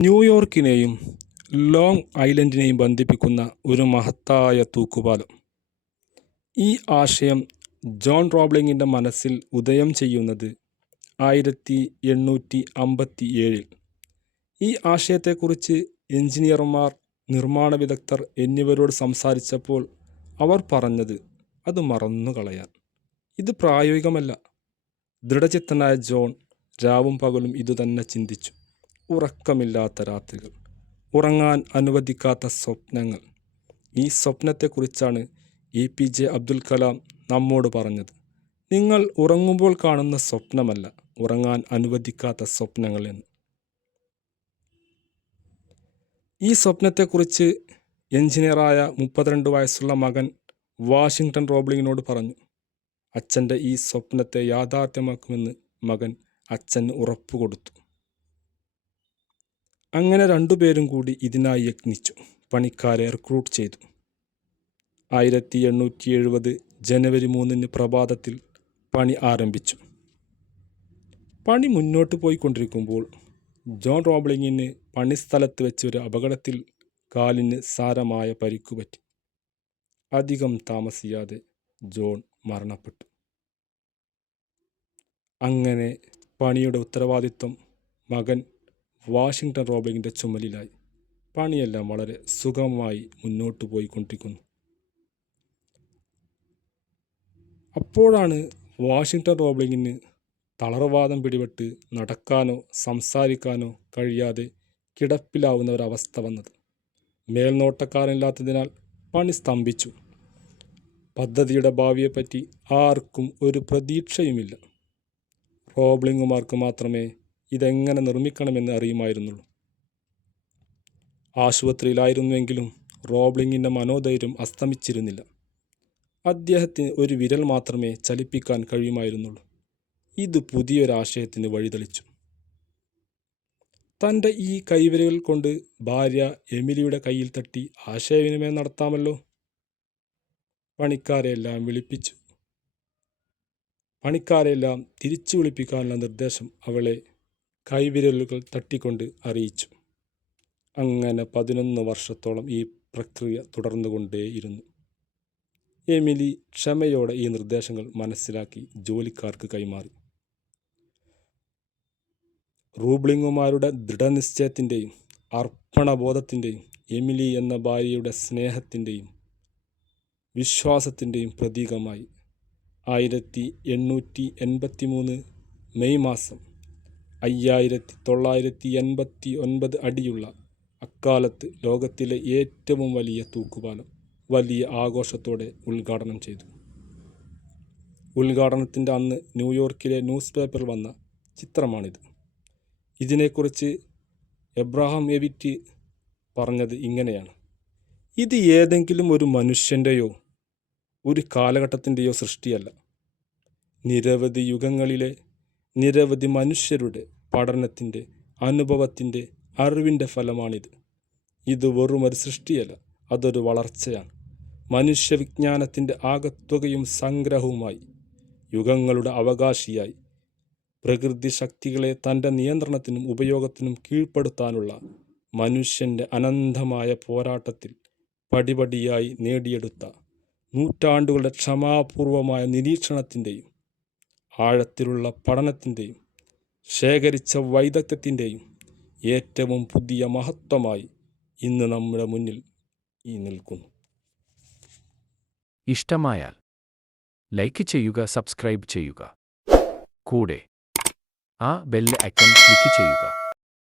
ന്യൂയോർക്കിനെയും long ഐലൻഡിനെയും ബന്ധിപ്പിക്കുന്ന ഒരു മഹത്തായ തൂക്കുപാലം. ഈ ആശയം ജോൺ റോബ്ലിങ്ങിന്റെ മനസ്സിൽ ഉദയം ചെയ്യുന്നത് ആയിരത്തി എണ്ണൂറ്റി അമ്പത്തി ഏഴിൽ ഈ ആശയത്തെക്കുറിച്ച് എഞ്ചിനീയർമാർ നിർമ്മാണ വിദഗ്ധർ എന്നിവരോട് സംസാരിച്ചപ്പോൾ അവർ പറഞ്ഞത് അത് മറന്നു കളയാൻ. ഇത് പ്രായോഗികമല്ല. ദൃഢചിത്തനായ ജോൺ രാവും പകലും ഇതുതന്നെ ചിന്തിച്ചു. ഉറക്കമില്ലാത്ത രാത്രികൾ. ഉറങ്ങാൻ അനുവദിക്കാത്ത സ്വപ്നങ്ങൾ. ഈ സ്വപ്നത്തെക്കുറിച്ചാണ് A P J Abdul Kalam നമ്മോട് പറഞ്ഞത്. നിങ്ങൾ ഉറങ്ങുമ്പോൾ കാണുന്ന സ്വപ്നമല്ല ഉറങ്ങാൻ അനുവദിക്കാത്ത സ്വപ്നങ്ങൾ എന്ന്. ഈ സ്വപ്നത്തെക്കുറിച്ച് എഞ്ചിനീയറായ മുപ്പത്തിരണ്ട് വയസ്സുള്ള മകൻ വാഷിങ്ടൺ റോബ്ലിങ്ങിനോട് പറഞ്ഞു. അച്ഛന്റെ ഈ സ്വപ്നത്തെ യാഥാർത്ഥ്യമാക്കുമെന്ന് മകൻ അച്ഛന് ഉറപ്പ് കൊടുത്തു അങ്ങനെ രണ്ടുപേരും കൂടി ഇതിനായി യത്നിച്ചു. പണിക്കാരെ റിക്രൂട്ട് ചെയ്തു. ആയിരത്തി എണ്ണൂറ്റി എഴുപത് ജനുവരി മൂന്നിന് പ്രഭാതത്തിൽ പണി ആരംഭിച്ചു. പണി മുന്നോട്ട് പോയിക്കൊണ്ടിരിക്കുമ്പോൾ ജോൺ റോബ്ലിങ്ങിന് പണിസ്ഥലത്ത് വെച്ച് ഒരു അപകടത്തിൽ കാലിന് സാരമായ പരിക്കു പറ്റി. അധികം താമസിയാതെ ജോൺ മരണപ്പെട്ടു. അങ്ങനെ പണിയുടെ ഉത്തരവാദിത്വം മകൻ വാഷിങ്ടൺ റോബ്ലിങ്ങിന്റെ ചുമലിലായി. പണിയെല്ലാം വളരെ സുഗമമായി മുന്നോട്ട് പോയിക്കൊണ്ടിരിക്കുന്നു. അപ്പോഴാണ് വാഷിങ്ടൺ റോബ്ലിങ്ങിന് തളർവാദം പിടിപെട്ട് നടക്കാനോ സംസാരിക്കാനോ കഴിയാതെ കിടപ്പിലാവുന്ന ഒരവസ്ഥ വന്നത്. മേൽനോട്ടക്കാരനില്ലാത്തതിനാൽ പണി സ്തംഭിച്ചു. പദ്ധതിയുടെ ഭാവിയെപ്പറ്റി ആർക്കും ഒരു പ്രതീക്ഷയുമില്ല. റോബ്ലിങ്ങുമാർക്ക് മാത്രമേ ഇതെങ്ങനെ നിർമ്മിക്കണമെന്ന് അറിയുമായിരുന്നുള്ളൂ. ആശുപത്രിയിലായിരുന്നുവെങ്കിലും റോബ്ലിങ്ങിന്റെ മനോധൈര്യം അസ്തമിച്ചിരുന്നില്ല. അദ്ദേഹത്തിന് ഒരു വിരൽ മാത്രമേ ചലിപ്പിക്കാൻ കഴിയുമായിരുന്നുള്ളൂ. ഇത് പുതിയൊരാശയത്തിന് വഴിതെളിച്ചു. തന്റെ ഈ കൈവിരൽ കൊണ്ട് ഭാര്യ എമിലിയുടെ കയ്യിൽ തട്ടി ആശയവിനിമയം നടത്താമല്ലോ? പണിക്കാരെല്ലാം വിളിപ്പിച്ചു. പണിക്കാരെല്ലാം തിരിച്ചു വിളിപ്പിക്കാനുള്ള നിർദ്ദേശം അവളെ കൈവിരലുകൾ തട്ടിക്കൊണ്ട് അറിയിച്ചു. അങ്ങനെ പതിനൊന്ന് വർഷത്തോളം ഈ പ്രക്രിയ തുടർന്നുകൊണ്ടേയിരുന്നു. എമിലി ക്ഷമയോടെ ഈ നിർദ്ദേശങ്ങൾ മനസ്സിലാക്കി ജോലിക്കാർക്ക് കൈമാറി. റൂബ്ലിങ്ങുമാരുടെ ദൃഢനിശ്ചയത്തിന്റെയും അർപ്പണബോധത്തിന്റെയും എമിലി എന്ന ഭാര്യയുടെ സ്നേഹത്തിന്റെയും വിശ്വാസത്തിന്റെയും പ്രതീകമായി ആയിരത്തി എണ്ണൂറ്റി എൺപത്തി മൂന്ന് മെയ് മാസം അയ്യായിരത്തി തൊള്ളായിരത്തി എൺപത്തി ഒൻപത് അടിയുള്ള അക്കാലത്ത് ലോകത്തിലെ ഏറ്റവും വലിയ തൂക്കുപാലം വലിയ ആഘോഷത്തോടെ ഉദ്ഘാടനം ചെയ്തു. ഉദ്ഘാടനത്തിന്റെ അന്ന് ന്യൂയോർക്കിലെ ന്യൂസ് പേപ്പറിൽ വന്ന ചിത്രമാണിത്. ഇതിനെക്കുറിച്ച് എബ്രാഹാം എവിറ്റ് പറഞ്ഞത് ഇങ്ങനെയാണ്. ഇത് ഏതെങ്കിലും ഒരു മനുഷ്യന്റെയോ ഒരു കാലഘട്ടത്തിന്റെയോ സൃഷ്ടിയല്ല. നിരവധി യുഗങ്ങളിലെ നിരവധി മനുഷ്യരുടെ പഠനത്തിന്റെ അനുഭവത്തിന്റെ അറിവിന്റെ ഫലമാണിത്. ഇത് വെറും ഒരു സൃഷ്ടിയല്ല അതൊരു വളർച്ചയാണ്. മനുഷ്യവിജ്ഞാനത്തിന്റെ ആകത്തുകയും സംഗ്രഹവുമായി യുഗങ്ങളുടെ അവകാശിയായി പ്രകൃതി ശക്തികളെ തന്റെ നിയന്ത്രണത്തിനും ഉപയോഗത്തിനും കീഴ്പ്പെടുത്താനുള്ള മനുഷ്യന്റെ അനന്തമായ പോരാട്ടത്തിൽ പടിപടിയായി നേടിയെടുത്ത നൂറ്റാണ്ടുകളുടെ ക്ഷമാപൂർവമായ നിരീക്ഷണത്തിന്റെയും ആഴത്തിലുള്ള പഠനത്തിന്റെയും ശേഖരിച്ച വൈദഗ്ധ്യത്തിന്റെയും ഏറ്റവും പുതിയ മഹത്വമായി ഇന്ന് നമ്മുടെ മുന്നിൽ ഈ നിൽക്കുന്നു. ഇഷ്ടമായാൽ ലൈക്ക് ചെയ്യുക സബ്സ്ക്രൈബ് ചെയ്യുക. കൂടെ ആ ബെല്ല് ഐക്കൺ ക്ലിക്ക് ചെയ്യുക.